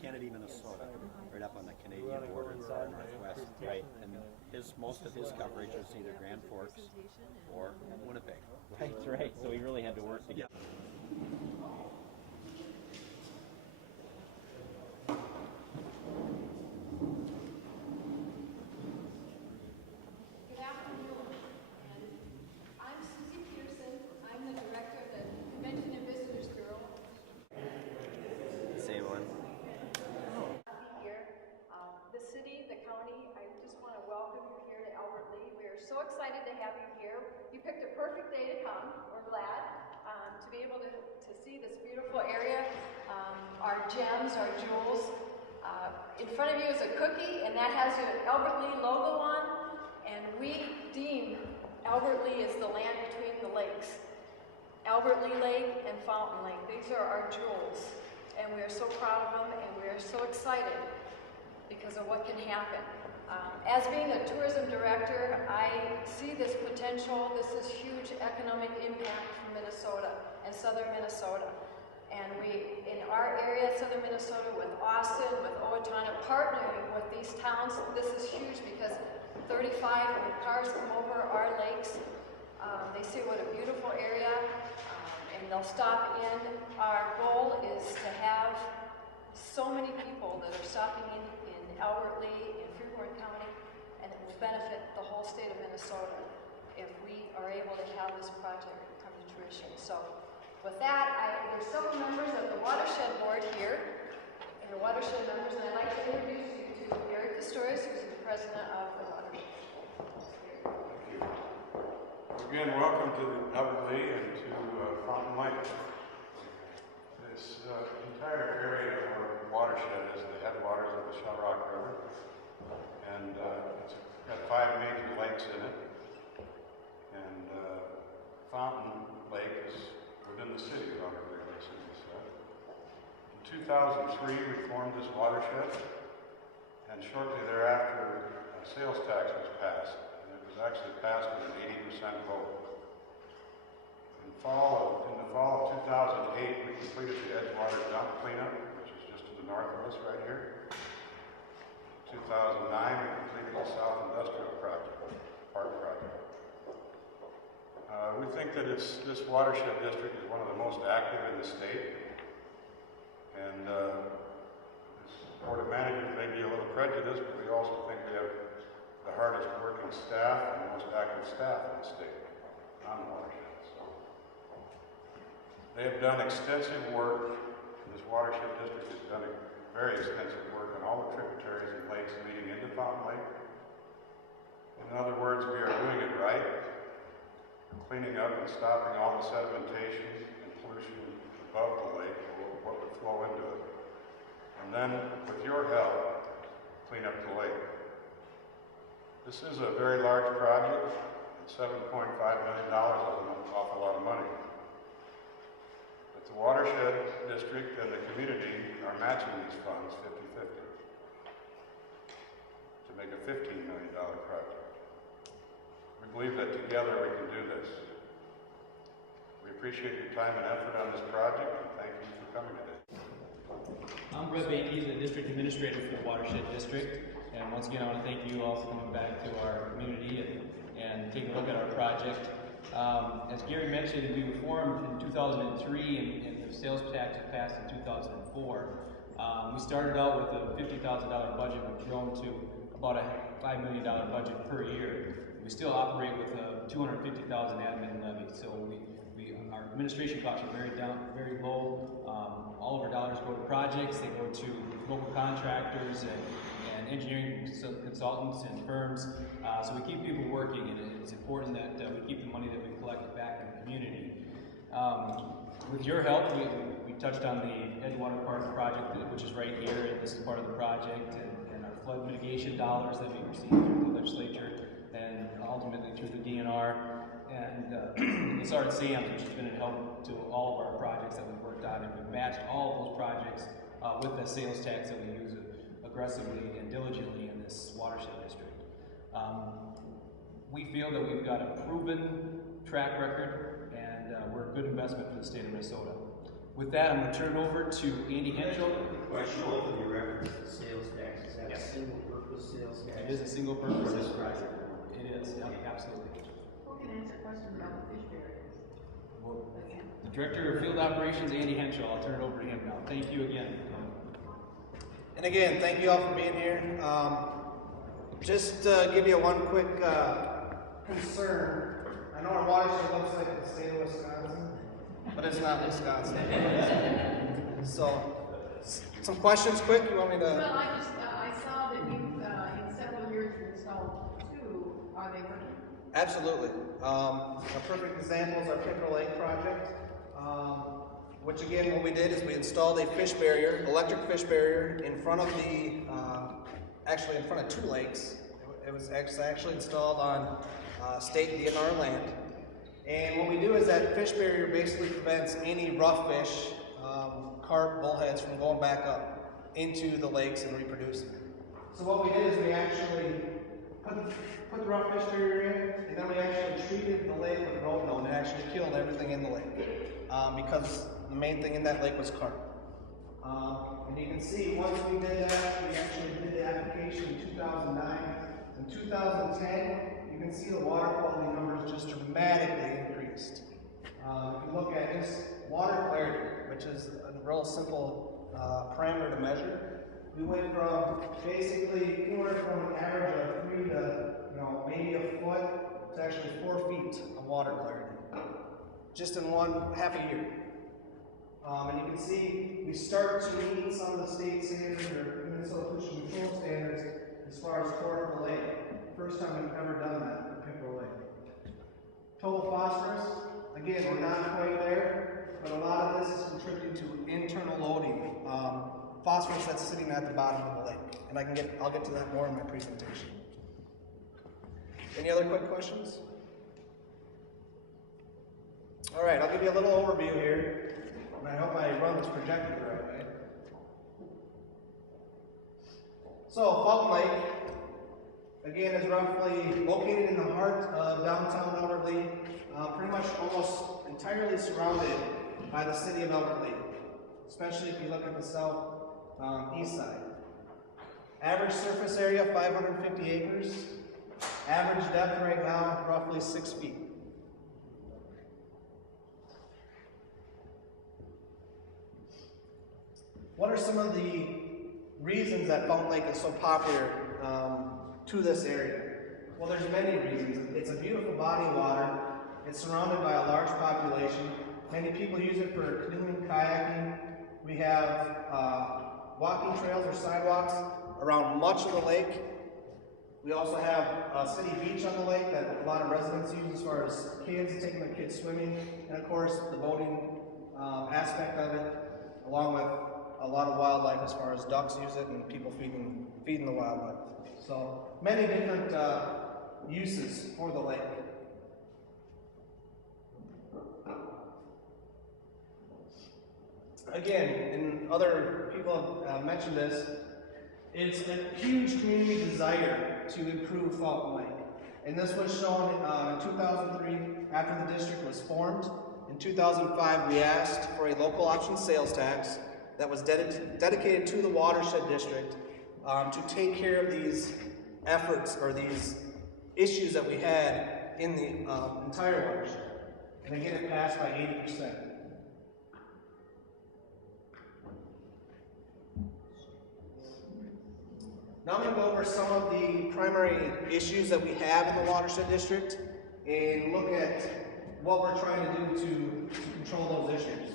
Kennedy, Minnesota, right up on the Canadian border there, northwest, right? And most of his coverage is either Grand Forks or Winnipeg. Right. So we really had to work together. So excited to have you here. You picked a perfect day to come. We're glad to be able to see this beautiful area, our gems, our jewels. In front of you is a cookie, and that has the Albert Lea logo on, and we deem Albert Lea as the land between the lakes. Albert Lea Lake and Fountain Lake, these are our jewels, and we are so proud of them, and we are so excited because of what can happen. As being a tourism director, I see this potential. This is huge economic impact for Minnesota and southern Minnesota. And we, in our area, southern Minnesota, with Austin, with Owatonna, partnering with these towns, this is huge because 35 cars come over our lakes. They see what a beautiful area, and they'll stop in. Our goal is to have so many people that are stopping in Albert Lea, in County, and it will benefit the whole state of Minnesota if we are able to have this project come to fruition. So with that, there's several members of the Watershed Board here, and the Watershed members, and I'd like to introduce you to Eric Pistorius, who's the president of the Watershed. Thank you. Again, welcome to Albert Lea and to Fountain Lake. This entire area of our watershed is the headwaters of the Shell Rock River. And it's got 5 major lakes in it, and Fountain Lake is within the city of Albert Lea, as we said. In 2003, we formed this watershed, and shortly thereafter, a sales tax was passed, and it was actually passed with an 80% vote. In the fall of 2008, we completed the Edgewater dump cleanup, which is just to the north of us right here. 2009, we completed the South Industrial Park project. We think that this watershed district is one of the most active in the state, and this Board of Managers may be a little prejudiced, but we also think we have the hardest working staff and most active staff in the state on the watershed. So they have done extensive work. This watershed district has done very extensive work on all the tributaries and lakes leading into Fountain Lake. In other words, we are doing it right, cleaning up and stopping all the sedimentation and pollution above the lake, or what would flow into it. And then, with your help, clean up the lake. This is a very large project, and $7.5 million is an awful lot of money. But the watershed district and the community are matching these funds 50-50 to make a $15 million project. We believe that together we can do this. We appreciate your time and effort on this project, and thank you for coming today. I'm Brett Bankey, the District Administrator for the Watershed District, and once again I want to thank you all for coming back to our community and taking a look at our project. As Gary mentioned, we were formed in 2003 and the sales tax was passed in 2004. We started out with a $50,000 budget. We've grown to about a $5 million budget per year. We still operate with a $250,000 admin levy, so our administration costs are very low. All of our dollars go to projects. They go to local contractors and engineering consultants and firms. So we keep people working, and it's important that we keep the money that we collect back in the community. With your help, we touched on the Edgewater Park project, which is right here, and this is part of the project, and our flood mitigation dollars that we received through the legislature, and ultimately through the DNR, and the SART SAMs, which has been a help to all of our projects that we've worked on, and we've matched all of those projects with the sales tax that we use aggressively and diligently in this watershed district. We feel that we've got a proven track record, and we're a good investment for the state of Minnesota. With that, I'm going to turn it over to Andy Henschel. Question, when you reference the sales tax, is that a Yes. single purpose sales tax? It is a single purpose. For this project? It is, yeah, absolutely. Who can answer questions about the fish barriers? The Director of Field Operations, Andy Henschel. I'll turn it over to him now. Thank you again. And again, thank you all for being here. Just to give you one quick concern. I know our watershed looks like the state of Wisconsin, but it's not Wisconsin. So, some questions quick? You want me to? Well, I saw that you, in several years, you installed 2. Are they working? Absolutely. A perfect example is our Pickerel Lake project, which again, what we did is we installed a fish barrier, electric fish barrier, in front of the, actually in front of 2 lakes. It was actually installed on state DNR land. And what we do is that fish barrier basically prevents any rough fish, carp, bullheads from going back up into the lakes and reproducing. So what we did is we actually put the rough fish barrier in, and then we actually treated the lake with rotenone, and it actually killed everything in the lake, because the main thing in that lake was carp. And you can see, once we did that, we actually did the application in 2009. In 2010, you can see the water quality numbers just dramatically increased. If you look at just water clarity, which is a real simple parameter to measure, we went from basically anywhere from an average of 3 to maybe a foot to actually 4 feet of water clarity, just in half a year. And you can see we start to meet some of the state standards or Minnesota pollution control standards as far as chloride per lake. First time we've ever done that in Pickerel Lake. Total phosphorus, again, we're not quite there, but a lot of this is contributing to internal loading. Phosphorus that's sitting at the bottom of the lake. And I'll get to that more in my presentation. Any other quick questions? All right, I'll give you a little overview here. And I hope I run this projector the right way. So, Fountain Lake, again, is roughly located in the heart of downtown Albert Lea, pretty much almost entirely surrounded by the city of Albert Lea, especially if you look at the southeast side. Average surface area, 550 acres. Average depth right now, roughly 6 feet. What are some of the reasons that Fountain Lake is so popular to this area? Well, there's many reasons. It's a beautiful body of water. It's surrounded by a large population. Many people use it for canoeing, kayaking. We have walking trails or sidewalks around much of the lake. We also have a city beach on the lake that a lot of residents use as far as kids, taking their kids swimming, and of course the boating aspect of it, along with a lot of wildlife as far as ducks use it and people feeding the wildlife. So many different uses for the lake. Again, and other people have mentioned this, it's a huge community desire to improve Fountain Lake. And this was shown in 2003 after the district was formed. In 2005, we asked for a local option sales tax that was dedicated to the watershed district to take care of these efforts or these issues that we had in the entire watershed. And again, it passed by 80%. Now I'm going to go over some of the primary issues that we have in the watershed district and look at what we're trying to do to control those issues.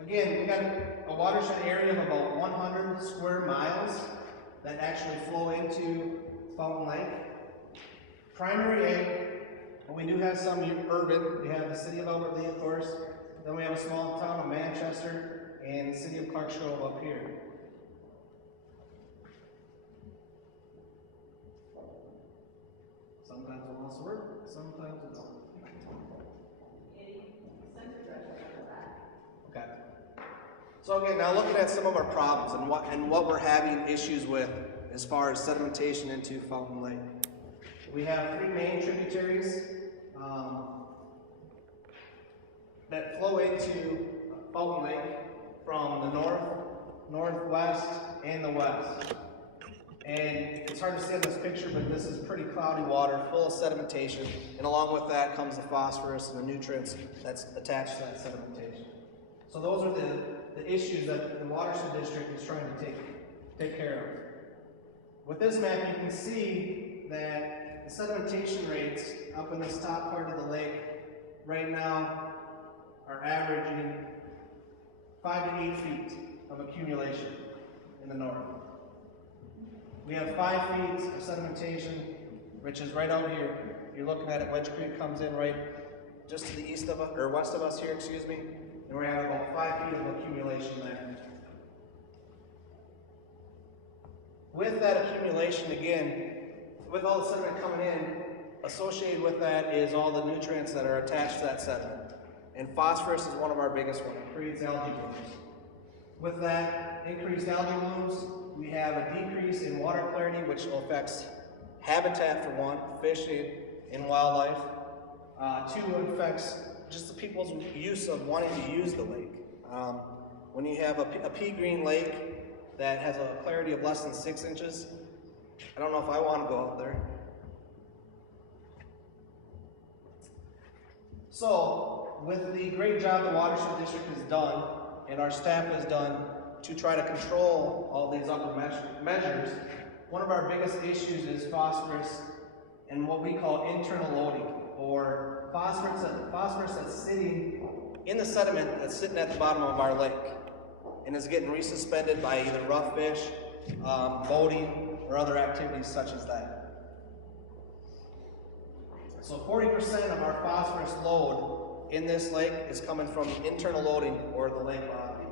Again, we've got a watershed area of about 100 square miles that actually flow into Fountain Lake. Primary ag, but we do have some urban. We have the city of Albert Lea, of course. Then we have a small town of Manchester and the city of Clark Grove up here. Sometimes it wants to work, sometimes it don't. Okay. So again, now looking at some of our problems and what we're having issues with as far as sedimentation into Fountain Lake. We have 3 main tributaries that flow into Fountain Lake from the north, northwest, and the west. And it's hard to see in this picture, but this is pretty cloudy water, full of sedimentation, and along with that comes the phosphorus and the nutrients that's attached to that sedimentation. So those are the issues that the watershed district is trying to take care of. With this map, you can see that the sedimentation rates up in this top part of the lake right now are averaging 5 to 8 feet of accumulation in the north. We have 5 feet of sedimentation, which is right out here. If you're looking at it, Wedge Creek comes in right just to the east of us, or west of us here, excuse me, and we have about 5 feet of accumulation there. With that accumulation, again, with all the sediment coming in, associated with that is all the nutrients that are attached to that sediment. And phosphorus is one of our biggest ones. It creates algae blooms. With that increased algae blooms, we have a decrease in water clarity, which affects habitat for one, fish and wildlife. Two, it affects just the people's use of wanting to use the lake. When you have a pea green lake that has a clarity of less than 6 inches, I don't know if I want to go out there. So, with the great job the watershed district has done, and our staff has done to try to control all these upper measures, one of our biggest issues is phosphorus and what we call internal loading, or phosphorus that's sitting in the sediment that's sitting at the bottom of our lake and is getting resuspended by either rough fish, boating, or other activities such as that. So 40% of our phosphorus load in this lake is coming from internal loading, or the lake bottom.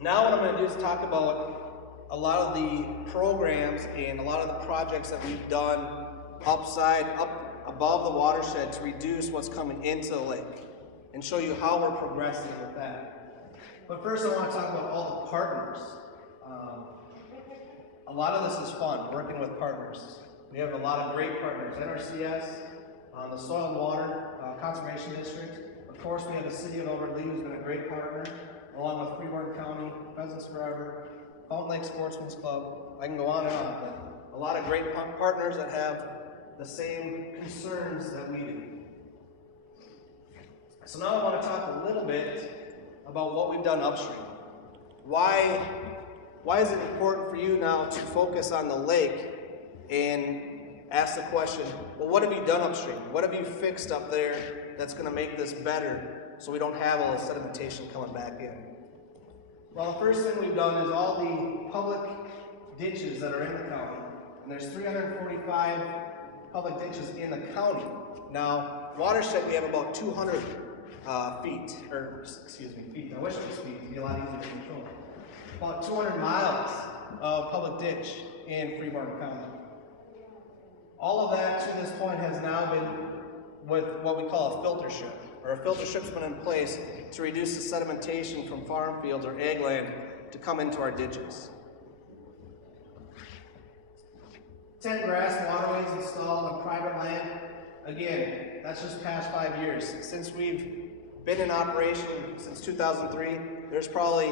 Now what I'm going to do is talk about a lot of the programs and a lot of the projects that we've done up above the watershed to reduce what's coming into the lake, and show you how we're progressing with that. But first I want to talk about all the partners. A lot of this is fun, working with partners. We have a lot of great partners. NRCS, the Soil and Water Conservation District. Of course, we have the City of Albert Lea, who's been a great partner, along with Freeborn County, Pheasants Forever, Fountain Lake Sportsman's Club. I can go on and on, but a lot of great partners that have the same concerns that we do. So now I want to talk a little bit about what we've done upstream. Why is it important for you now to focus on the lake and ask the question, well, what have you done upstream? What have you fixed up there that's going to make this better so we don't have all the sedimentation coming back in? Well, the first thing we've done is all the public ditches that are in the county. And there's 345 public ditches in the county. Now, watershed, we have about 200 feet. I wish it was feet, it'd be a lot easier to control. About 200 miles of public ditch in Freeborn County. All of that to this point has now been with what we call a filter strip, or a filter strip's been in place to reduce the sedimentation from farm fields or ag land to come into our ditches. 10 grass waterways installed on private land. Again, that's just past 5 years. Since we've been in operation since 2003, there's probably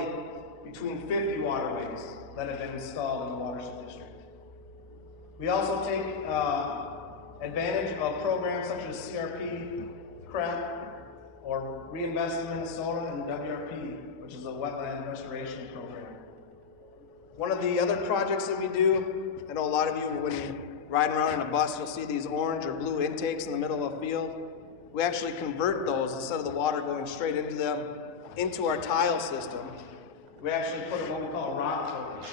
between 50 waterways that have been installed in the watershed district. We also take advantage of programs such as CRP, CREP, or Reinvest in Minnesota, and WRP, which is a wetland restoration program. One of the other projects that we do, I know a lot of you, when you ride around in a bus, you'll see these orange or blue intakes in the middle of a field. We actually convert those, instead of the water going straight into them, into our tile system. We actually put what we call a rock filter.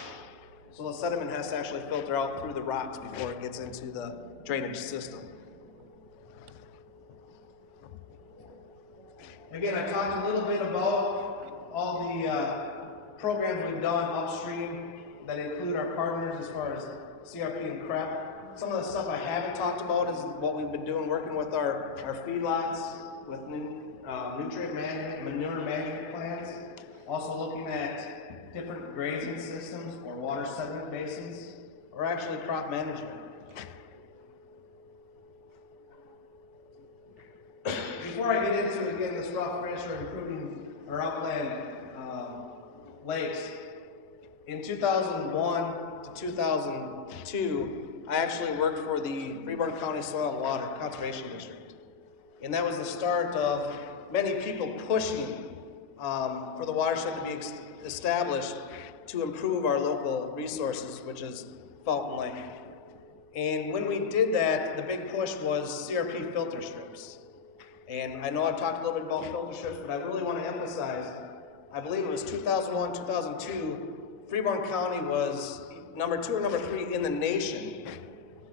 So the sediment has to actually filter out through the rocks before it gets into the drainage system. Again, I talked a little bit about all the programs we've done upstream that include our partners as far as CRP and CREP. Some of the stuff I haven't talked about is what we've been doing working with our feedlots, with nutrient management, manure management plans. Also looking at different grazing systems or water sediment basins, or actually crop management. before I get into, again, this rough fish or improving our upland lakes, in 2001 to 2002, I actually worked for the Freeborn County Soil and Water Conservation District. And that was the start of many people pushing for the watershed to be established to improve our local resources, which is Fountain Lake. And when we did that, the big push was CRP filter strips. And I know I've talked a little bit about filter strips, but I really want to emphasize, I believe it was 2001, 2002, Freeborn County was number 2 or number 3 in the nation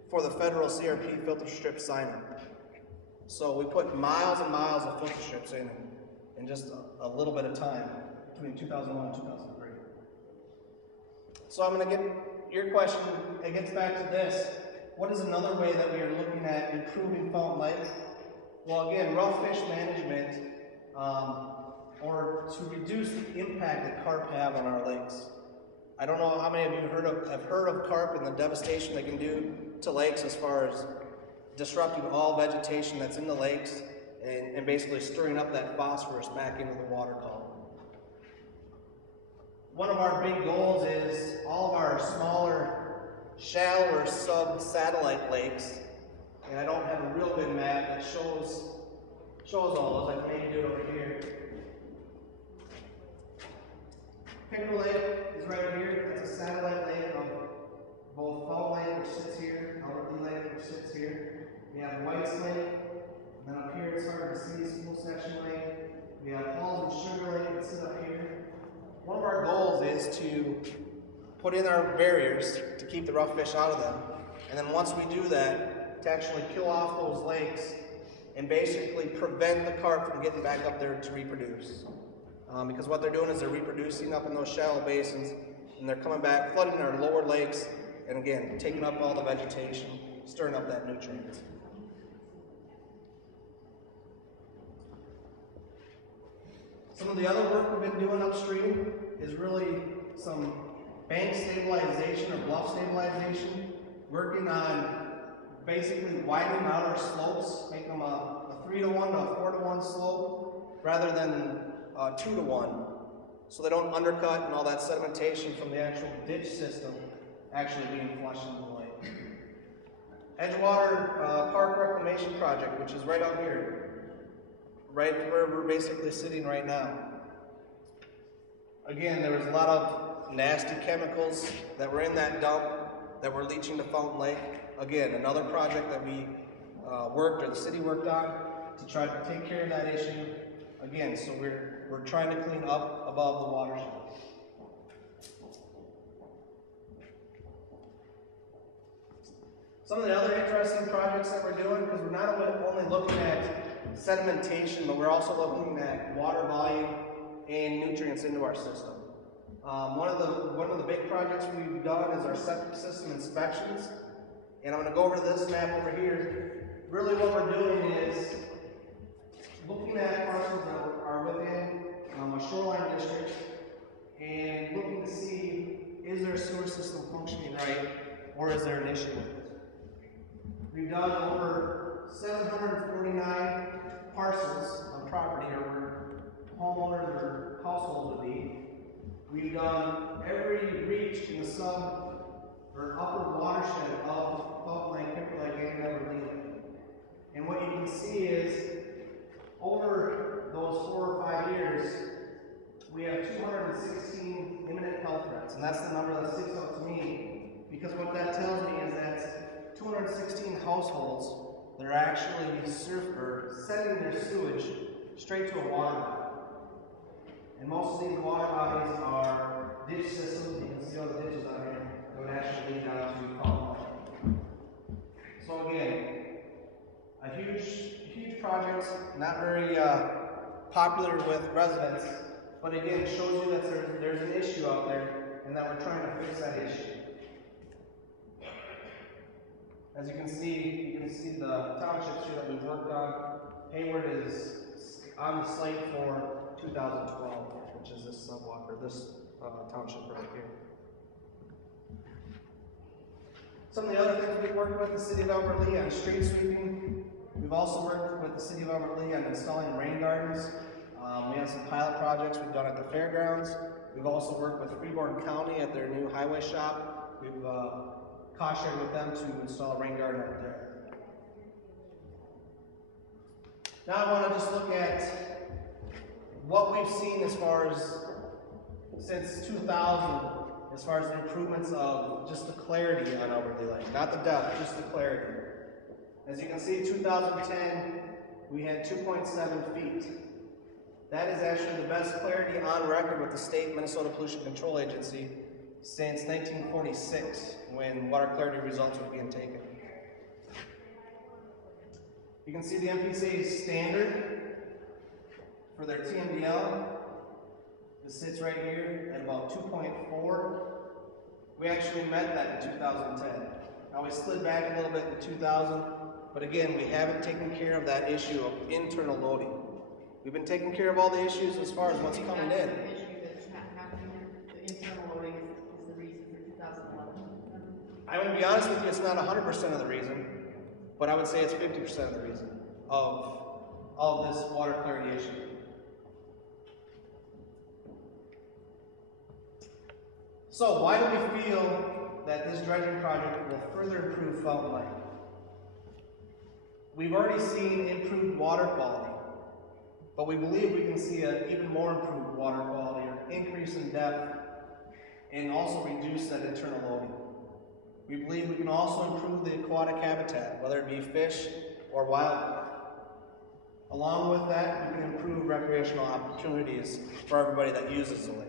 for the federal CRP filter strip sign-up. So we put miles and miles of filter strips in just a little bit of time between 2001 and 2003. So I'm going to get your question. It gets back to this. What is another way that we are looking at improving Fountain Lake? Well, again, rough fish management, or to reduce the impact that carp have on our lakes. I don't know how many of you have heard of carp and the devastation they can do to lakes as far as disrupting all vegetation that's in the lakes and basically stirring up that phosphorus back into the water column. One of our big goals is all of our smaller, shallower sub-satellite lakes, and I don't have a real good map that shows all those. I can maybe do it over here. Pickerel Lake is right here. That's a satellite lake of both Fountain Lake, which sits here, Albert Lea Lake, which sits here. We have White's Lake, and then up here it's hard to see, School Section Lake. We have Halls and Sugar Lake that sit up here. One of our goals is to put in our barriers to keep the rough fish out of them. And then once we do that, to actually kill off those lakes and basically prevent the carp from getting back up there to reproduce. Because what they're doing is they're reproducing up in those shallow basins, and they're coming back, flooding our lower lakes, and again, taking up all the vegetation, stirring up that nutrient. Some of the other work we've been doing upstream is really some bank stabilization or bluff stabilization, working on basically widening out our slopes, making them a 3-to-1 to a 4-to-1 slope, rather than 2-to-1, so they don't undercut and all that sedimentation from the actual ditch system actually being flushed into the lake. Edgewater Park Reclamation Project, which is right out here, right where we're basically sitting right now. Again, there was a lot of nasty chemicals that were in that dump that were leaching to Fountain Lake. Again, another project that we the city worked on to try to take care of that issue. Again, so we're trying to clean up above the watershed. Some of the other interesting projects that we're doing, because we're not only looking at sedimentation, but we're also looking at water volume and nutrients into our system. One of the big projects we've done is our septic system inspections, and I'm going to go over to this map over here. Really, what we're doing is looking at parcels that are within a shoreline district and looking to see, is their sewer system functioning right, or is there an issue with it? We've done over 749 parcels of property, or where homeowners or households would be. We've done every reach in the sub or upper watershed of Fountain Lake, Pickerel Lake, and Albert Lea Lake. And what you can see is, over those 4 or 5 years, we have 216 imminent health threats, and that's the number that sticks out to me, because what that tells me is that 216 households that are actually sending their sewage straight to a water body. And most of these water bodies are ditch systems. You can see all the ditches out here that would actually lead down to Fountain Lake. So again, a huge project, not very popular with residents, but again, it shows you that there's an issue out there and that we're trying to fix that issue. As you can see the townships here that we've worked on. Hayward is on the slate for 2012, which is this township right here. Some of the other things we've worked with the city of Albert Lea on street sweeping. We've also worked with the city of Albert Lea on installing rain gardens. We have some pilot projects we've done at the fairgrounds. We've also worked with Freeborn County at their new highway shop. We've cost shared with them to install a rain garden up there. Now I want to just look at what we've seen as far as since 2000, as far as the improvements of just the clarity on Albert Lea Lake, not the depth, just the clarity. As you can see, 2010, we had 2.7 feet. That is actually the best clarity on record with the state Minnesota Pollution Control Agency since 1946, when water clarity results were being taken. You can see the MPCA standard for their TMDL. It sits right here at about 2.4. We actually met that in 2010. Now we slid back a little bit in 2000, but again, we haven't taken care of that issue of internal loading. We've been taking care of all the issues as far as what's coming in. The issue that's happening there, the internal loading is the reason for 2011. I would be honest with you, it's not 100% of the reason, but I would say it's 50% of the reason of this water clarity issue. So why do we feel that this dredging project will further improve Fountain Lake? We've already seen improved water quality, but we believe we can see an even more improved water quality, or increase in depth, and also reduce that internal loading. We believe we can also improve the aquatic habitat, whether it be fish or wildlife. Along with that, we can improve recreational opportunities for everybody that uses the lake.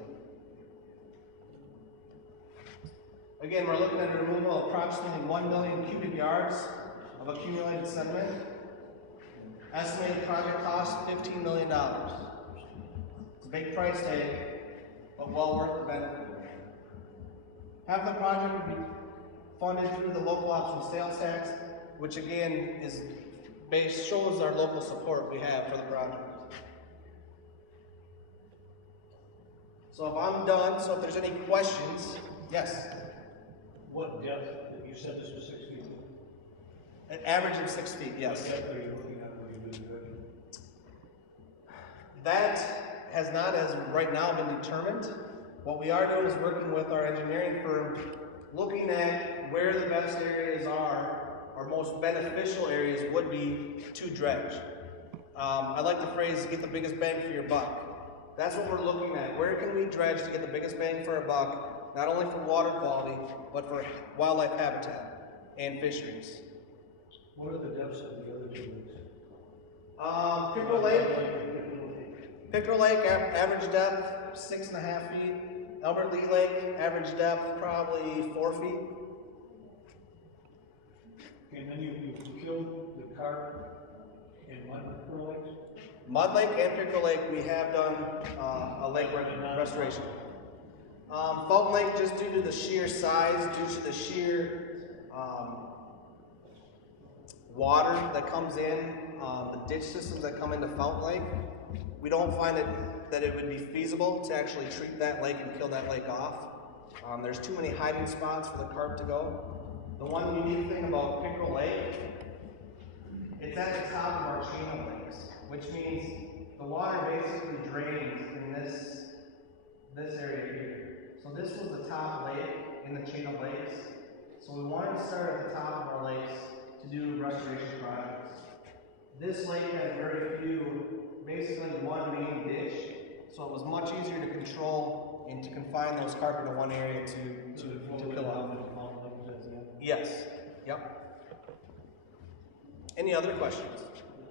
Again, we're looking at a removal of approximately 1 million cubic yards of accumulated sediment. Estimated project cost, $15 million. It's a big price tag, but well worth the benefit. Half the project would be funded through the local option sales tax, which again shows our local support we have for the project. So if I'm done, so if there's any questions, yes? What depth, you said this was 6 feet? An average of 6 feet, yes. What depth are you looking at when you do the dredging? That has not, as of right now, been determined. What we are doing is working with our engineering firm, looking at where the best areas are, or most beneficial areas would be to dredge. I like the phrase, get the biggest bang for your buck. That's what we're looking at. Where can we dredge to get the biggest bang for our buck, not only for water quality, but for wildlife habitat and fisheries. What are the depths of the other 2 lakes? Pickerel Lake, average depth, 6.5 feet. Albert Lea Lake, average depth, probably 4 feet. And then you killed the carp in Pickerel Lakes? Mud Lake and Pickerel Lake, we have done a lake restoration. Fountain Lake, just due to the sheer size, due to the sheer water that comes in, the ditch systems that come into Fountain Lake, we don't find that it would be feasible to actually treat that lake and kill that lake off. There's too many hiding spots for the carp to go. The one unique thing about Pickerel Lake, it's at the top of our chain of lakes, which means the water basically drains in this area here. So this was the top lake in the chain of lakes. So we wanted to start at the top of our lakes to do restoration projects. This lake has very few, basically one main ditch, so it was much easier to control and to confine those carp into one area to kill off. Yes. Yep. Any other questions?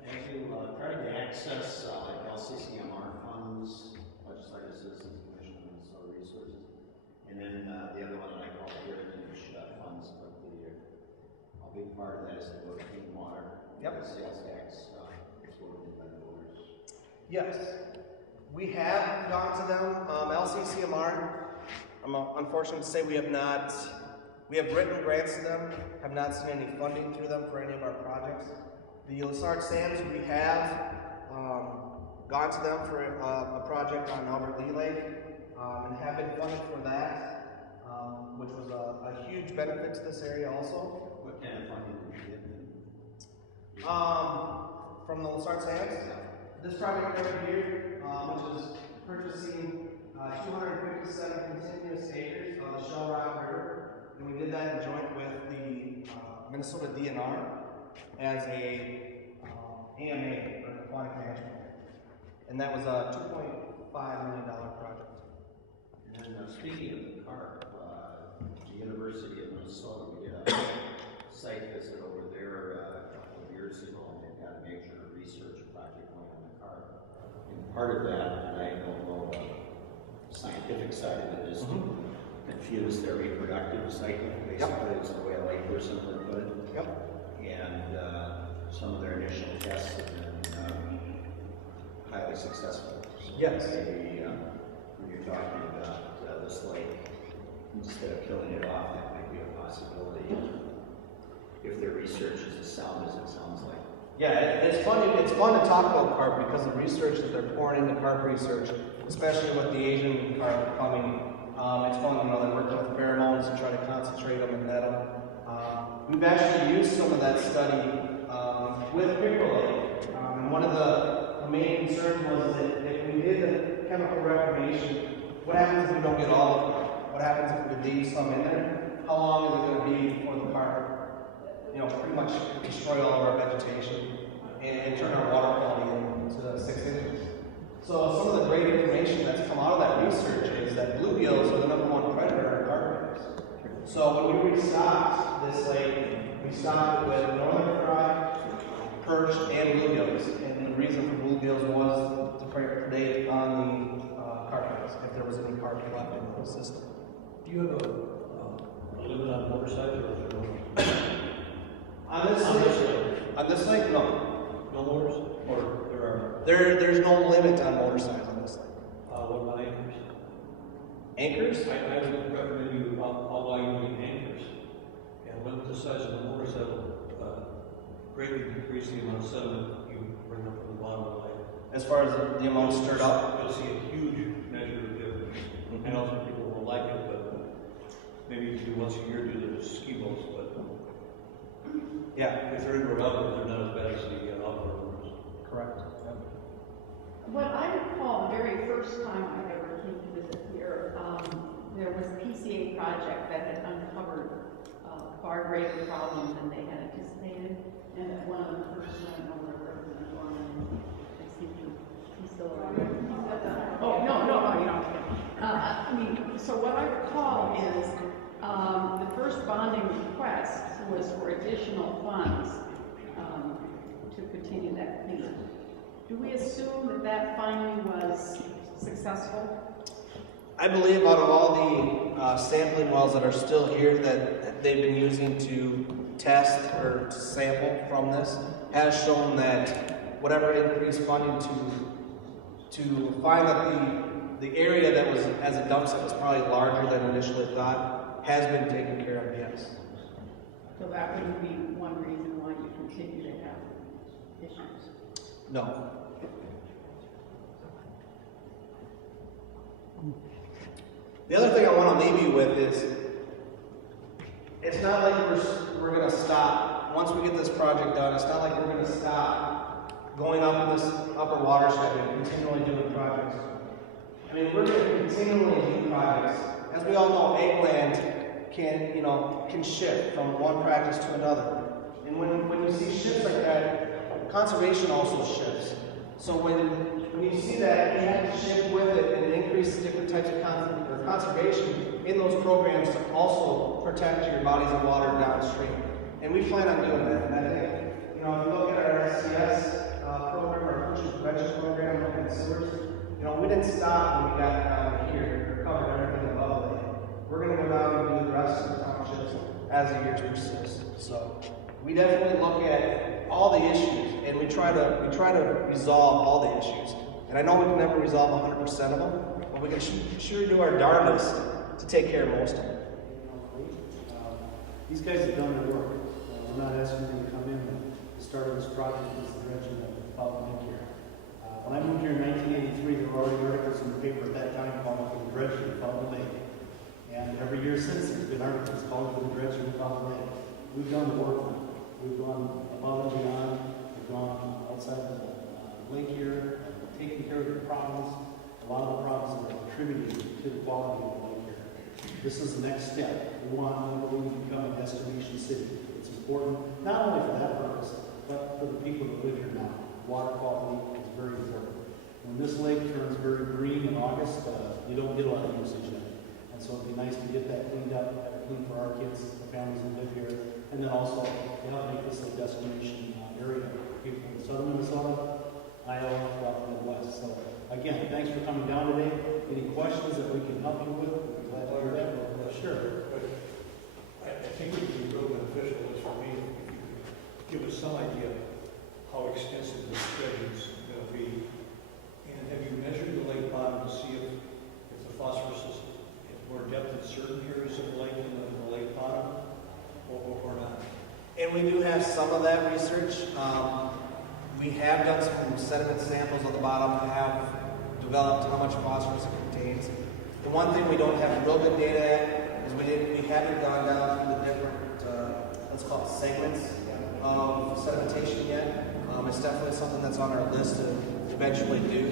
Have you tried to access like LCCMR funds, Legislative Citizens Commission on Soil Resources, and then the other one that I call Heritage funds, but a big part of that is to go to clean water. Yep. The sales tax is voted by the voters. Yes. We have gone to them. LCCMR, I'm unfortunate to say we have not. We have written grants to them, have not seen any funding through them for any of our projects. The Lessard Sands, we have gone to them for a project on Albert Lea Lake and have been funded for that, which was a huge benefit to this area also. What kind of funding did you get? from the Lessard Sands. This project right here, which is purchasing 257 continuous acres of the Shell Rock River, and we did that in joint with the Minnesota DNR as a AMA, or an aquatic management. And that was a $2.5 million project. And speaking of the carp, the University of Minnesota, we did a site visit over there a couple of years ago, and they've got a major research project going on the carp. And part of that, and I don't know the scientific side of it, is to infuse their reproductive cycle. Basically, it's the way a layperson would put it. Yep. And some of their initial tests have been highly successful. Yes. Maybe when you're talking about this lake, instead of killing it off, that might be a possibility if their research is as sound as it sounds like. Yeah, it's fun. It's fun to talk about carp because the research that they're pouring into carp research, especially with the Asian carp coming, it's fun. You know, they're working with pheromones to try to concentrate them and net them. We've actually used some of that study with Pickerel Lake, and one of the main concerns was that if we did the chemical reclamation, what happens if we don't get all of it? What happens if we leave some in there? How long is it going to be before the carp, you know, pretty much destroy all of our vegetation and turn our water quality into 6 inches? So some of the great information that's come out of that research is that bluegills are the #1 predator in carp lakes. So when we restocked this lake, we stocked it with northern fry, perch, and bluegills. And the reason for bluegills was to predate on the carp lakes, if there was any carp left in the system. Do you have a limit on motorcycles or is there no? On this lake, no. No motors? Or there are? There's no limit on motorcycles on this lake. What about anchors? Anchors? I would recommend you allow you to need anchors. And when the size of the motorcycle greatly decrease the amount of sediment you bring up from the bottom of the lake. As far as the amount stirred up? You'll see a huge measure of difference. I know some people won't like it, but maybe you do once a year do the ski boats, but Yeah. if they're indoor outdoor, they're not as bad as the outdoor ones. Correct. What I recall, the very first time I ever came to visit here, there was a PCA project that had uncovered far greater problems than they had anticipated. And at one of the first, I don't know where Representative Gorman, I seem to, he's still around. Oh, no, you don't. I mean, so what I recall is the first bonding request was for additional funds to continue that cleanup. Do we assume that that finally was successful? I believe out of all the sampling wells that are still here that they've been using to test or to sample from this has shown that whatever increased funding to find that the area that was as a dump site was probably larger than initially thought has been taken care of, yes. So that wouldn't be one reason why you continue to have issues? No. The other thing I want to leave you with is, it's not like we're going to stop, once we get this project done, it's not like we're going to stop going up in this upper watershed and continually doing projects. I mean, we're going to continually do projects. As we all know, eggplant can shift from one practice to another. And when you see shifts like that, conservation also shifts. So when you see that, you have to shift with it and increase different types of conservation in those programs to also protect your bodies of water downstream. And we plan on doing that. And I think, if you look at our SCS program, our Ocean Prevention Program, looking at sewers, we didn't stop when we got down here or covered everything above it. We're going to go down and do the rest of the townships as the years persist. So we definitely look at all the issues, and we try to resolve all the issues. And I know we can never resolve 100% of them, but we can sure do our darndest to take care of most of them. These guys have done their work. We're not asking them to come in and start this project as the dredging of the following here. When I moved here in 1983, there were already articles in the paper at that time calling for the dredging of Fountain Lake. And every year since, there's been articles calling for the dredging of Fountain Lake. We've done the work. We've gone above and beyond. We've gone outside of the lake here, taking care of the problems, a lot of the problems that are contributing to the quality of the lake here. This is the next step. We want Honolulu to become a destination city. It's important, not only for that purpose, but for the people that live here now. Water quality is very important. When this lake turns very green in August, you don't get a lot of usage in it. And so it'd be nice to get that cleaned up, clean for our kids, the families that live here, and then also to help make this a destination area for people in southern Minnesota, Iowa, throughout the Midwest. So again, thanks for coming down today. Any questions that we can help you with? We'd be glad to hear that. Sure. I think it would be real beneficial, at least for me, if you could give us some idea how extensive this dredging is going to be. And have you measured the lake bottom to see if the phosphorus is at more depth in certain areas of the lake than the lake bottom, or not? And we do have some of that research. We have done some sediment samples on the bottom and have developed how much phosphorus it contains. The one thing we don't have real good data at is we haven't gone down through the different, let's call it segments of sedimentation yet. It's definitely something that's on our list to eventually do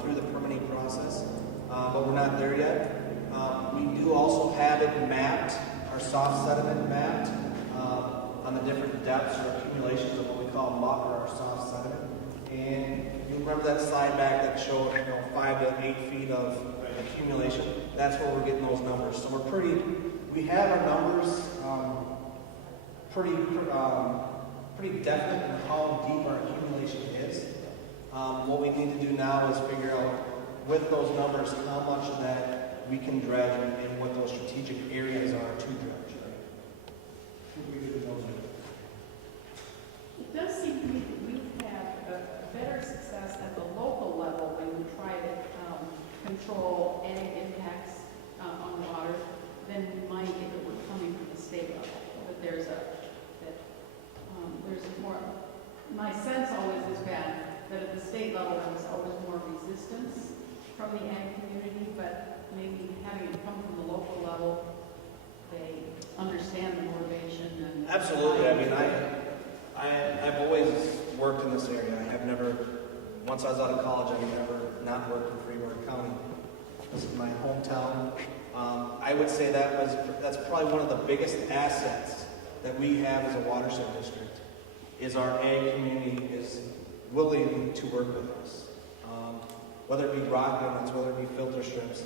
through the permitting process, but we're not there yet. We do also have it mapped, our soft sediment mapped, on the different depths or accumulations of what we call muck or our soft sediment. And you remember that slide back that showed 5 to 8 feet of accumulation? That's where we're getting those numbers. So we have our numbers pretty definite in how deep our accumulation is. What we need to do now is figure out with those numbers how much of that we can dredge and what those strategic areas are to dredge. It does seem to me that we've had a better success at the local level when we try to control ag impacts on water than we might if it were coming from the state level. But there's a more, my sense always has been that at the state level there's always more resistance from the ag community, but maybe having it come from the local level, they understand the motivation and... Absolutely. I mean, I've always worked in this area. I have never, once I was out of college, I've never not worked in Freeburg County. This is my hometown. I would say that's probably one of the biggest assets that we have as a watershed district, is our ag community is willing to work with us. Whether it be rock limits, whether it be filter strips,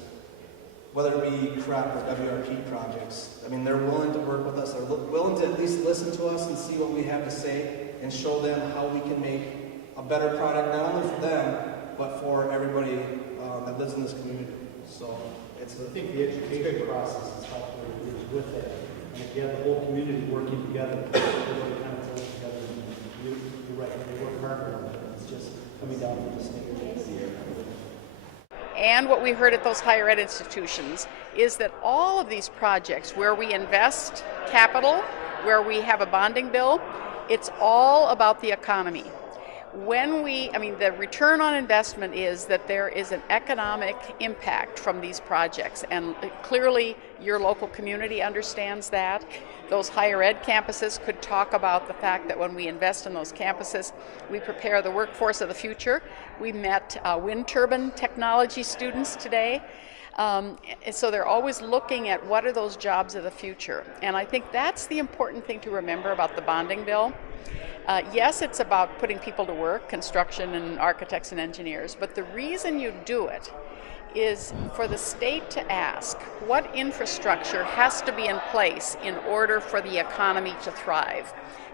whether it be CREP or WRP projects. I mean, they're willing to work with us. They're willing to at least listen to us and see what we have to say and show them how we can make a better product, not only for them, but for everybody that lives in this community. So I think the education process is helpful with that. And if you have the whole community working together, everybody kind of works together. And you're right, they work hard on it. It's just coming down to the state. And what we heard at those higher ed institutions is that all of these projects where we invest capital, where we have a bonding bill, it's all about the economy. The return on investment is that there is an economic impact from these projects, and clearly your local community understands that. Those higher ed campuses could talk about the fact that when we invest in those campuses, we prepare the workforce of the future. We met wind turbine technology students today. And so they're always looking at what are those jobs of the future. And I think that's the important thing to remember about the bonding bill. Yes, it's about putting people to work, construction and architects and engineers, but the reason you do it is for the state to ask what infrastructure has to be in place in order for the economy to thrive.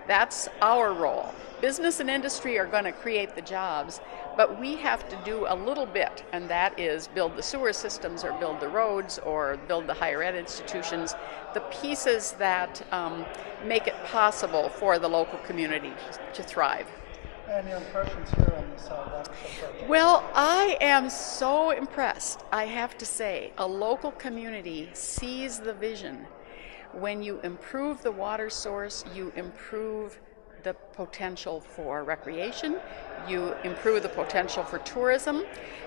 That's our role. Business and industry are going to create the jobs, but we have to do a little bit, and that is build the sewer systems or build the roads or build the higher ed institutions, the pieces that make it possible for the local community to thrive. And your impressions here on this watershed project? Well, I am so impressed, I have to say. A local community sees the vision. When you improve the water source, you improve the potential for recreation, you improve the potential for tourism,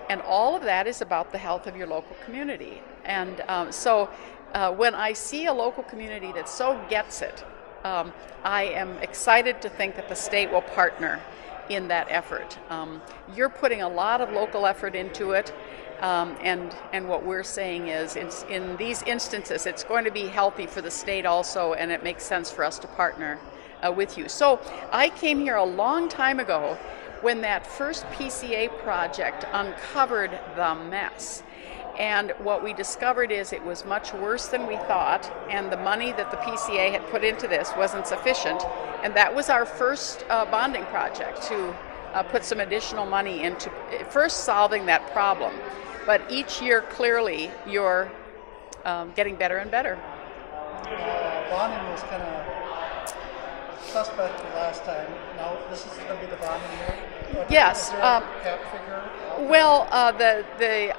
and all of that is about the health of your local community. And so when I see a local community that so gets it, I am excited to think that the state will partner in that effort. You're putting a lot of local effort into it, and what we're saying is, in these instances, it's going to be healthy for the state also, and it makes sense for us to partner with you. So I came here a long time ago when that first PCA project uncovered the mess. And what we discovered is it was much worse than we thought, and the money that the PCA had put into this wasn't sufficient. And that was our first bonding project, to put some additional money into first solving that problem. But each year, clearly, you're getting better and better. Bonding was kind of suspect the last time. Now this is going to be the bonding year? Yes. Is there a cap figure? Well, the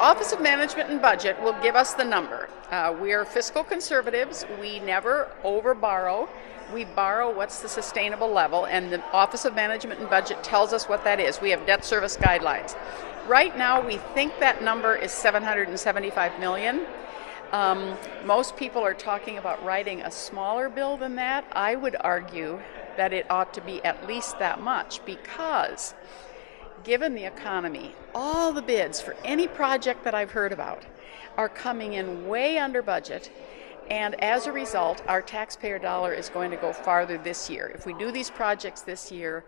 Office of Management and Budget will give us the number. We are fiscal conservatives. We never overborrow. We borrow what's the sustainable level, and the Office of Management and Budget tells us what that is. We have debt service guidelines. Right now, we think that number is $775 million. Most people are talking about writing a smaller bill than that. I would argue that it ought to be at least that much, because given the economy, all the bids for any project that I've heard about are coming in way under budget, and as a result, our taxpayer dollar is going to go farther this year. If we do these projects this year,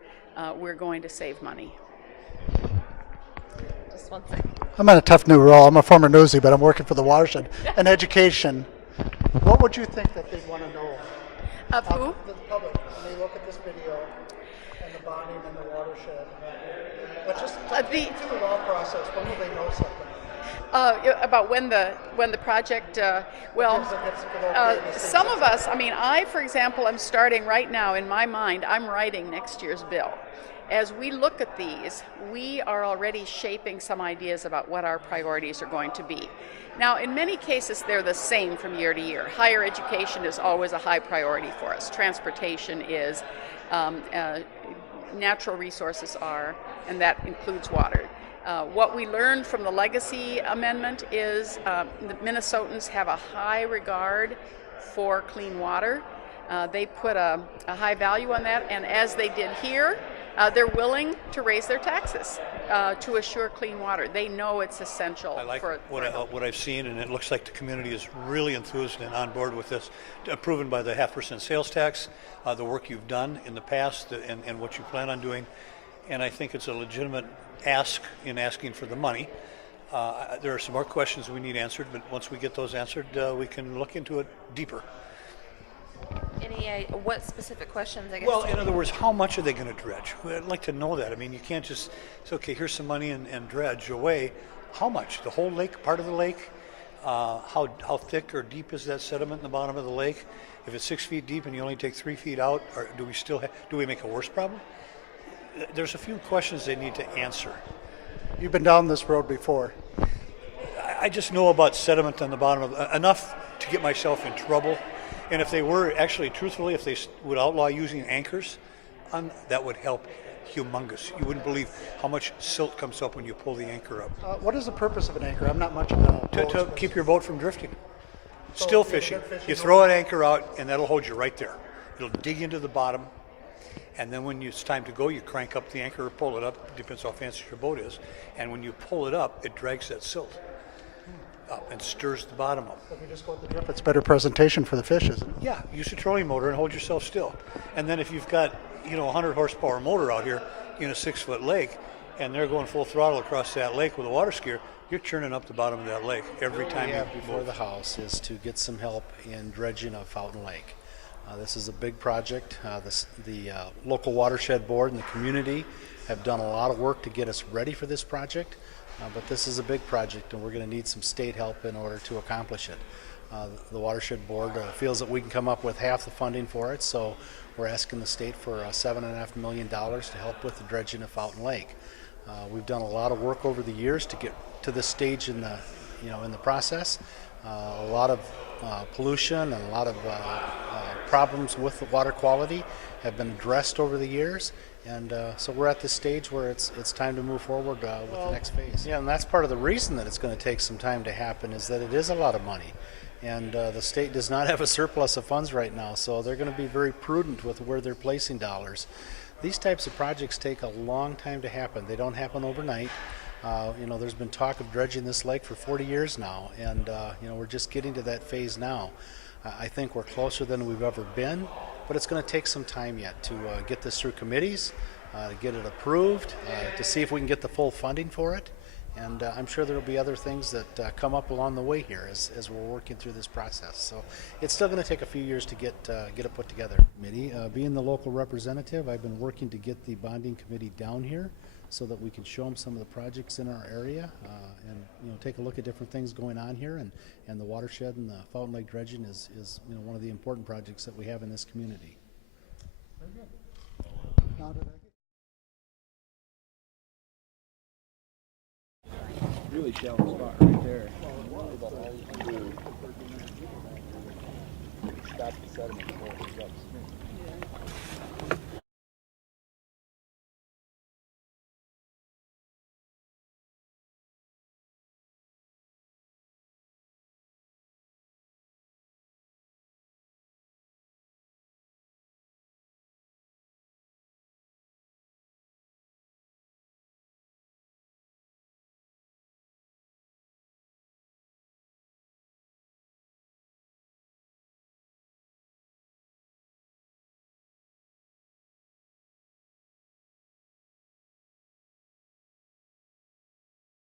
we're going to save money. Just one second. I'm in a tough new role. I'm a former newsie, but I'm working for the watershed. And education, what would you think that they'd want to know? Of who? The public, when they look at this video and the bonding and the watershed, but just through the law process, when will they know something? About when the project, some of us, I, for example, am starting right now, in my mind, I'm writing next year's bill. As we look at these, we are already shaping some ideas about what our priorities are going to be. Now, in many cases, they're the same from year to year. Higher education is always a high priority for us. Transportation is, natural resources are, and that includes water. What we learned from the legacy amendment is the Minnesotans have a high regard for clean water. They put a high value on that, and as they did here, they're willing to raise their taxes to assure clean water. They know it's essential. I like what I've seen, and it looks like the community is really enthused and on board with this, proven by the 0.5% sales tax, the work you've done in the past, and what you plan on doing. And I think it's a legitimate ask in asking for the money. There are some more questions we need answered, but once we get those answered, we can look into it deeper. What specific questions, I guess? Well, in other words, how much are they going to dredge? I'd like to know that. You can't just say, okay, here's some money and dredge away. How much? The whole lake, part of the lake? How thick or deep is that sediment in the bottom of the lake? If it's 6 feet deep and you only take 3 feet out, or do we make a worse problem? There's a few questions they need to answer. You've been down this road before. I just know about sediment on the bottom of enough to get myself in trouble. And if they were actually, truthfully, if they would outlaw using anchors, that would help humongous. You wouldn't believe how much silt comes up when you pull the anchor up. What is the purpose of an anchor? I'm not much of a To keep your boat from drifting. Still fishing. You throw an anchor out, and that'll hold you right there. It'll dig into the bottom, and then when it's time to go, you crank up the anchor or pull it up. Depends how fancy your boat is. And when you pull it up, it drags that silt up and stirs the bottom up. If you just go with the drip, it's better presentation for the fish, isn't it? Yeah, use a trolling motor and hold yourself still. And then if you've got, a 100 horsepower motor out here in a 6-foot lake, and they're going full throttle across that lake with a water skier, you're churning up the bottom of that lake every time you before the house is to get some help in dredging of Fountain Lake. This is a big project. The local watershed board and the community have done a lot of work to get us ready for this project. But this is a big project, and we're going to need some state help in order to accomplish it. The Watershed Board feels that we can come up with half the funding for it, so we're asking the state for $7.5 million to help with the dredging of Fountain Lake. We've done a lot of work over the years to get to this stage in the process. A lot of pollution and a lot of problems with the water quality have been addressed over the years. And so we're at this stage where it's time to move forward with the next phase. Yeah, and that's part of the reason that it's going to take some time to happen is that it is a lot of money. And the state does not have a surplus of funds right now, so they're going to be very prudent with where they're placing dollars. These types of projects take a long time to happen. They don't happen overnight. You know, there's been talk of dredging this lake for 40 years now, and you know, we're just getting to that phase now. I think we're closer than we've ever been, but it's going to take some time yet to get this through committees, to get it approved, to see if we can get the full funding for it. And I'm sure there will be other things that come up along the way here as we're working through this process. So it's still going to take a few years to get it put together. Being the local representative, I've been working to get the bonding committee down here so that we can show them some of the projects in our area and, you know, take a look at different things going on here. And the watershed and the Fountain Lake dredging is you know, one of the important projects that we have in this community. Very good. Now did I get Really shallow spot right there. Stop the sediment before it erupts.